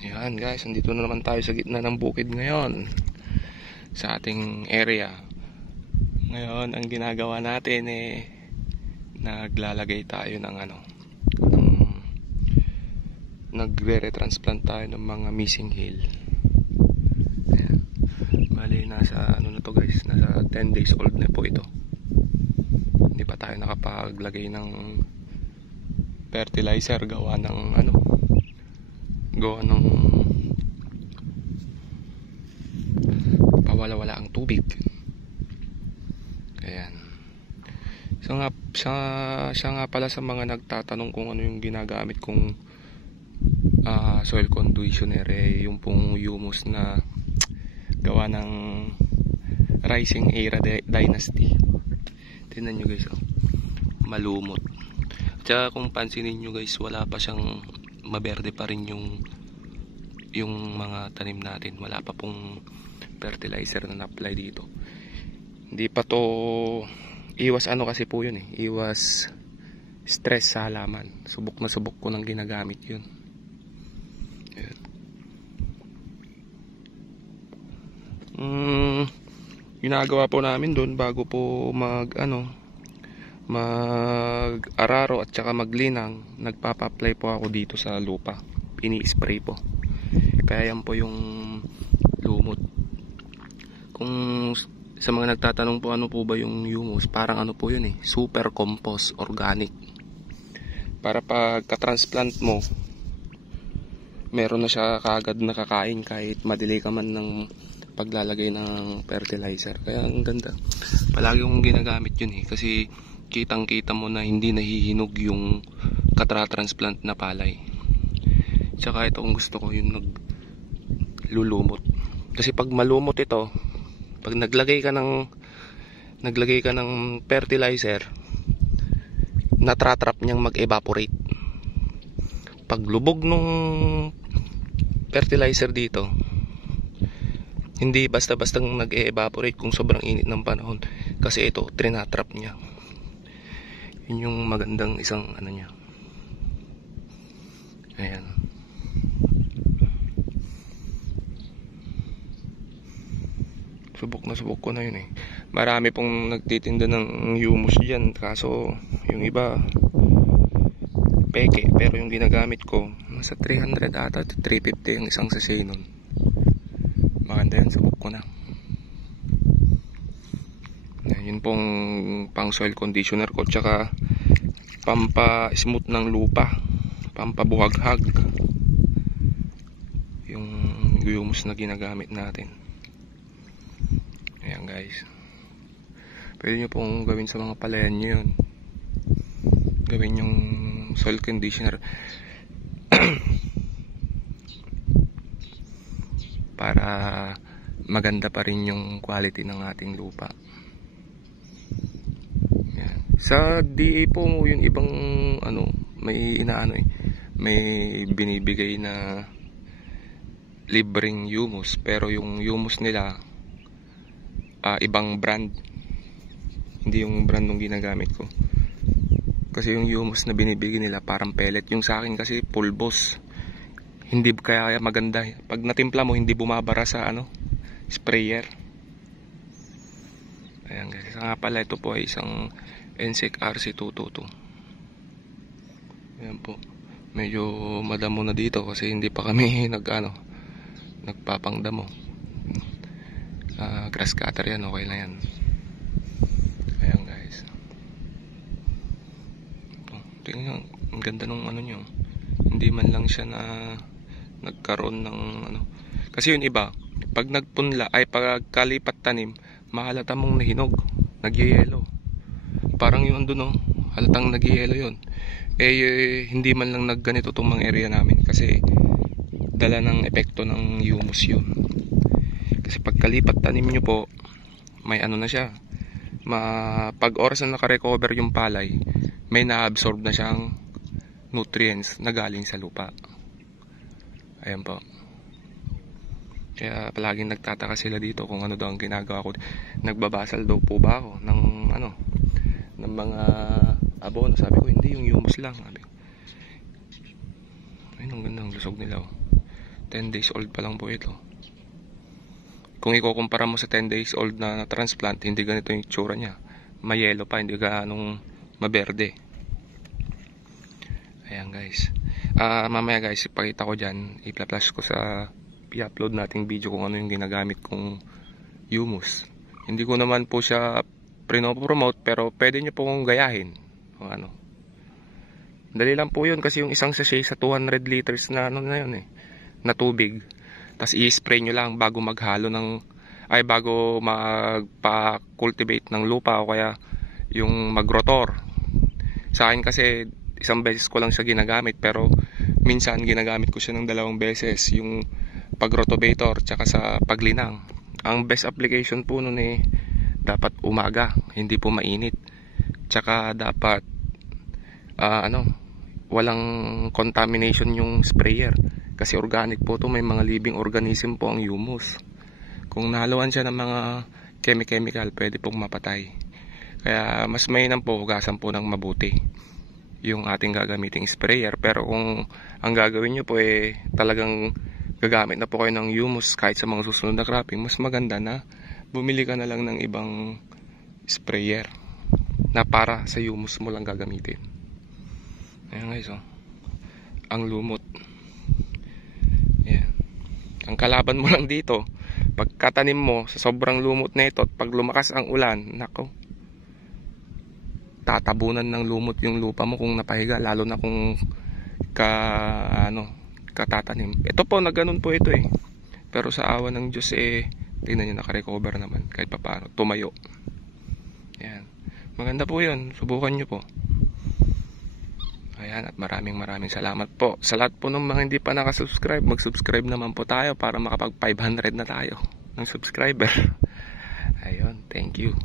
Ayan guys, andito na naman tayo sa gitna ng bukid ngayon sa ating area. Ngayon, ang ginagawa natin naglalagay tayo ng nagre-retransplant tayo ng mga missing hill. Ayan. Bali, nasa na to guys, nasa 10 days old na po ito. Hindi pa tayo nakapaglagay ng fertilizer gawa ng pawala-wala ang tubig. Ayan. Siya nga pala sa mga nagtatanong kung ano yung ginagamit kong soil conditioner, yung pong humus na gawa ng Rising Era Dynasty. Tingnan nyo guys, malumot. Tsaka kung pansinin nyo guys, wala pa siyang maberde pa rin yung mga tanim natin. Wala pa pong fertilizer na na-apply dito. Hindi pa to iwas kasi po yun iwas stress sa halaman. Subok na subok ko nang ginagamit yun. Ayan. Ginagawa po namin doon bago po mag-araro at saka maglinang, nagpapa-apply po ako dito sa lupa. Ini-spray po. Kaya yan po yung lumot. Kung sa mga nagtatanong po ano po ba yung humus, parang po yun super compost organic. Para pagka-transplant mo, meron na siya kaagad na kakain kahit madelay ka man ng paglalagay ng fertilizer. Kaya ang ganda. Palagi kong ginagamit yun kasi kitang-kita mo na hindi nahihinog yung katra-transplant na palay. Tsaka ito kung gusto ko yung naglulumot. Kasi pag malumot ito, pag naglagay ka ng fertilizer, natratrap niyang mag-evaporate. Pag lubog nung fertilizer dito, hindi basta-bastang nag-evaporate kung sobrang init ng panahon. Kasi ito, trinatrap niya. Yun yung magandang isang niya. Ayan. Subok na subok ko na yun Marami pong nagtitinda ng humus dyan. Kaso yung iba peke. Pero yung ginagamit ko, nasa 300 ata, 350 ang isang sachet nun. Maganda yan, subok ko na. Yun pong pang soil conditioner ko. Tsaka pampa-smooth ng lupa, pampabuhaghag yung humus na ginagamit natin. Ayan guys, pwede nyo pong gawin sa mga palayan nyo yun. Gawin yung soil conditioner para maganda pa rin yung quality ng ating lupa. Sa DA po yung ibang may may binibigay na libreng humus, pero yung humus nila ibang brand, hindi yung brand nung ginagamit ko. Kasi yung humus na binibigay nila parang pellet, yung sa akin kasi pulbos. Hindi kaya maganda. Pag natimpla mo, hindi bumabara sa sprayer. Ayan guys, nga pala ito po ay isang NSEC RC222. Ayan po. Medyo madamo na dito kasi hindi pa kami nagpapangdamo. Grass cutter yan, okay na yan. Ayan guys. Tingnan nyo, ang ganda nung nyo. Hindi man lang siya na nagkaroon ng Kasi yung iba, pag nagpunla ay pagkalipat tanim, mahalata mong nahinog, nagyayelo. Parang yung halatang nagyayelo yun. Hindi man lang nagganito itong mga area namin kasi dala ng epekto ng humus yun. Kasi pagkalipat tanim nyo po, may na siya. Pag oras na nakarecover yung palay, may na-absorb na siyang nutrients na galing sa lupa. Ayan po. Kaya palaging nagtataka sila dito kung ano daw ang ginagawa ko. Nagbabasal daw po ba ako ng ng mga abono. Sabi ko hindi, yung humus lang. Sabi ko, ayun, ang ganda ng lusog nila 10 days old pa lang po ito. Kung ikukumpara mo sa 10 days old na transplant, hindi ganito yung itsura niya. Mayelo pa, hindi ganong maberde. Ayan guys. Mamaya guys, ipakita ko dyan, i-flash ko sa i-upload nating video kung ano yung ginagamit kong humus. Hindi ko naman po siya prino-promote, pero pwede nyo po kong gayahin. O ano. Dali lang po yun kasi yung isang sachet sa 200 liters na ano na yun na tubig. Tapos i-spray nyo lang bago maghalo bago magpa-cultivate ng lupa o kaya yung mag-rotor. Sa akin kasi isang beses ko lang siya ginagamit, pero minsan ginagamit ko siya ng 2 beses, yung pag-rotovator tsaka sa paglinang. Ang best application po nun dapat umaga, hindi po mainit. Tsaka dapat walang contamination yung sprayer. Kasi organic po to, may mga living organism po ang humus. Kung nahaluan siya ng mga chemical, pwede pong mapatay. Kaya mas mainam po, hugasan po ng mabuti yung ating gagamiting sprayer. Pero kung ang gagawin nyo po talagang gagamit na po kayo ng humus kahit sa mga susunod na cropping, mas maganda na bumili ka na lang ng ibang sprayer na para sa humus mo lang gagamitin. Ayan guys, ang lumot. Ayan. Ang kalaban mo lang dito, pagkatanim mo sa sobrang lumot na ito at pag lumakas ang ulan, nako, tatabunan ng lumot yung lupa mo kung napahiga, lalo na kung katatanim. Ito po, nagganon po ito pero sa awa ng Diyos tingnan nyo, nakarecover naman kahit papaano, tumayo. Ayan. Maganda po yun, subukan nyo po. Ayan, at maraming salamat po sa lahat po ng mga hindi pa nakasubscribe. Mag-subscribe naman po tayo para makapag 500 na tayo ng subscriber. Ayun, thank you.